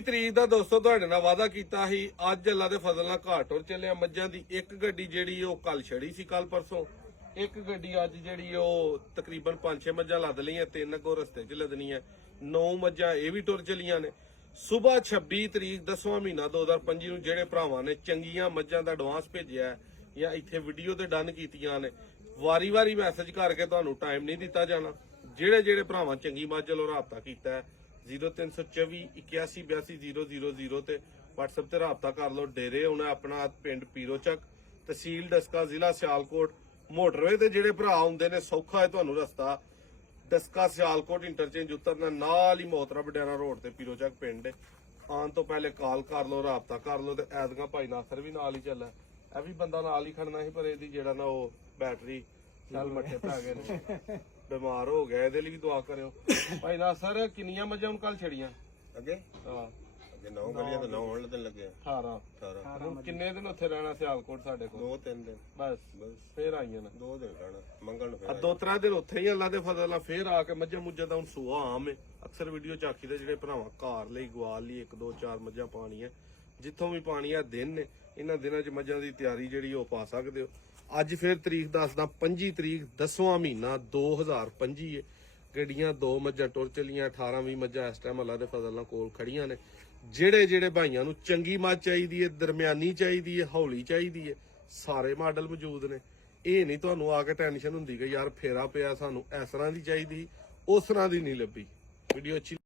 ਤਰੀਕ ਦਾ ਦੋਸਤੋ ਤੁਹਾਡੇ ਨਾਲ ਵਾਅਦਾ ਕੀਤਾ ਸੀ। ਅੱਜ ਅੱਲਾ ਦੇ ਫਜ਼ਲ ਨਾਲ ਘਾਟ ਹੋਰ ਚੱਲਿਆ। ਮੱਝਾਂ ਦੀ ਇੱਕ ਗੱਡੀ ਜਿਹੜੀ ਉਹ ਕੱਲ ਛੜੀ ਸੀ, ਕੱਲ ਪਰਸੋਂ। ਇੱਕ ਗੱਡੀ ਅੱਜ ਜਿਹੜੀ ਉਹ ਤਕਰੀਬਨ 5-6 ਮੱਝਾਂ ਲੱਦ ਲਈਆਂ, 3 ਅੱਗੋਂ ਰਸਤੇ 'ਚ ਲੱਦਣੀਆਂ, 9 ਮੱਝਾਂ ਇਹ ਵੀ ਟੁਰ ਚਲੀਆਂ ਨੇ। ਸਵੇਰ 26 ਤਰੀਕ 10ਵਾਂ ਮਹੀਨਾ 2025 ਨੂੰ ਜਿਹੜੇ ਭਰਾਵਾਂ ਨੇ ਚੰਗੀਆਂ ਮੱਝਾਂ ਦਾ ਐਡਵਾਂਸ ਭੇਜਿਆ ਜਾਂ ਇੱਥੇ ਵੀਡੀਓ ਤੇ ਡਨ ਕੀਤੀਆਂ ਨੇ, ਵਾਰੀ-ਵਾਰੀ ਮੈਸੇਜ ਕਰਕੇ ਤੁਹਾਨੂੰ ਟਾਈਮ ਨਹੀਂ ਦਿੱਤਾ ਜਾਣਾ। ਜਿਹੜੇ ਭਰਾਵਾਂ ਚੰਗੀ ਮੱਝ ਵੱਲੋਂ ਰਾਬਤਾ ਕੀਤਾ ਹੈ 0324 8182 000 ਤੇ WhatsApp ਤੇ ਰਾਬਤਾ ਕਰ ਲਓ। ਡੇਰੇ ਆਉਣਾ ਆਪਣਾ ਪਿੰਡ ਪੀਰੋਚੱਕ, ਤਹਿਸੀਲ ਡਸਕਾ, ਜ਼ਿਲ੍ਹਾ ਸਿਆਲਕੋਟ। ਮੋਟਰਵੇ ਤੇ ਜਿਹੜੇ ਭਰਾ ਆਉਂਦੇ ਨੇ ਸੌਖਾ ਹੈ ਤੁਹਾਨੂੰ ਰਸਤਾ, ਡਸਕਾ ਸਿਆਲਕੋਟ ਇੰਟਰਚੇਂਜ ਉਤਰਨਾ, ਨਾਲ ਹੀ ਮੋਤਰਾ ਬਡਿਆਣਾ ਰੋਡ ਤੇ ਪੀਰੋਚੱਕ ਪਿੰਡ ਹੈ। ਆਉਣ ਤੋਂ ਪਹਿਲੇ ਕਾਲ ਕਰ ਲਓ, ਰਾਬਤਾ ਕਰ ਲਓ। ਤੇ ਐਤਕਾਂ ਭਾਈ ਨਾਸਰ ਵੀ ਨਾਲ ਹੀ ਚੱਲਾ, ਇਹ ਵੀ ਬੰਦਾ ਨਾਲ ਹੀ ਖੜਨਾ ਸੀ, ਪਰ ਇਹਦੀ ਜਿਹੜਾ ਨਾ ਉਹ ਬੈਟਰੀ ਚੱਲ ਮੱਠੇ ਪੈ ਗਏ ਨੇ, ਬਿਮਾਰ ਹੋ ਗਿਆ। ਇਹਦੇ ਲਈ ਵੀ ਦੁਆ ਕਰਿਓ। ਭਾਈ ਨਾਸਰ ਕਿੰਨੀਆਂ ਮੱਝਾਂ ਹੁਣ ਕੱਲ ਛੜੀਆਂ? ਅੱਗੇ ਹਾਂ 9 ਗਲੀਆਂ ਤੇ 9 ਹੋਣ ਲੱਗੇ 18। ਹੁਣ ਕਿੰਨੇ ਦਿਨ ਉੱਥੇ ਰਹਿਣਾ ਸਿਆਲਕੋਟ ਸਾਡੇ ਕੋਲ? 2-3 ਦਿਨ ਬਸ ਫੇਰ ਆਈਆਂ ਨਾ 2 ਦਿਨ ਰਹਿਣਾ, ਮੰਗਲ ਨੂੰ ਫੇਰ 2-3 ਦਿਨ ਉੱਥੇ ਹੀ ਅੱਲਾ ਦੇ ਫਜ਼ਲ ਨਾਲ ਫੇਰ ਆ ਕੇ ਮੱਝਾਂ ਮੁੱਝਾਂ ਦਾ ਹੁਣ ਸੂਆ ਆਮ ਹੈ। ਅਕਸਰ ਵੀਡੀਓ ਚ ਆਖੀ ਦੇ ਜਿਹੜੇ ਭਰਾਵਾਂ ਘਰ ਲਈ ਗਵਾਲ ਲਈ 1-2-4 ਮੱਝਾਂ ਪਾਣੀਆਂ, ਜਿੱਥੋਂ ਵੀ ਪਾਣੀ ਆ ਦਿਨ ਨੇ, ਇਹਨਾਂ ਦਿਨਾਂ 'ਚ ਮੱਝਾਂ ਦੀ ਤਿਆਰੀ ਜਿਹੜੀ ਉਹ ਪਾ ਸਕਦੇ ਹੋ। ਅੱਜ ਫੇਰ ਤਰੀਕ ਦੱਸਦਾ 25 ਤਰੀਕ 10ਵਾਂ ਮਹੀਨਾ 2025 ਹੈ। ਗੱਡੀਆਂ 2 ਮੱਝਾਂ ਟੁਰ ਚਲੀਆਂ, 18-20 ਮੱਝਾਂ ਇਸ ਟਾਈਮ ਅੱਲਾ ਦੇ ਫਜ਼ਲ ਨਾਲ ਕੋਲ ਖੜੀਆਂ ਨੇ। ਜਿਹੜੇ ਭਾਈਆਂ ਨੂੰ ਚੰਗੀ ਮੱਝ ਚਾਹੀਦੀ ਹੈ, ਦਰਮਿਆਨੀ ਚਾਹੀਦੀ ਹੈ, ਹੌਲੀ ਚਾਹੀਦੀ ਹੈ, ਸਾਰੇ ਮਾਡਲ ਮੌਜੂਦ ਨੇ। ਇਹ ਨਹੀਂ ਤੁਹਾਨੂੰ ਆ ਕੇ ਟੈਨਸ਼ਨ ਹੁੰਦੀ ਕਿ ਯਾਰ ਫੇਰਾ ਪਿਆ, ਸਾਨੂੰ ਇਸ ਤਰ੍ਹਾਂ ਦੀ ਚਾਹੀਦੀ, ਉਸ ਤਰ੍ਹਾਂ ਦੀ ਨਹੀਂ ਲੱਭੀ। ਵੀਡੀਓ ਅੱਛੀ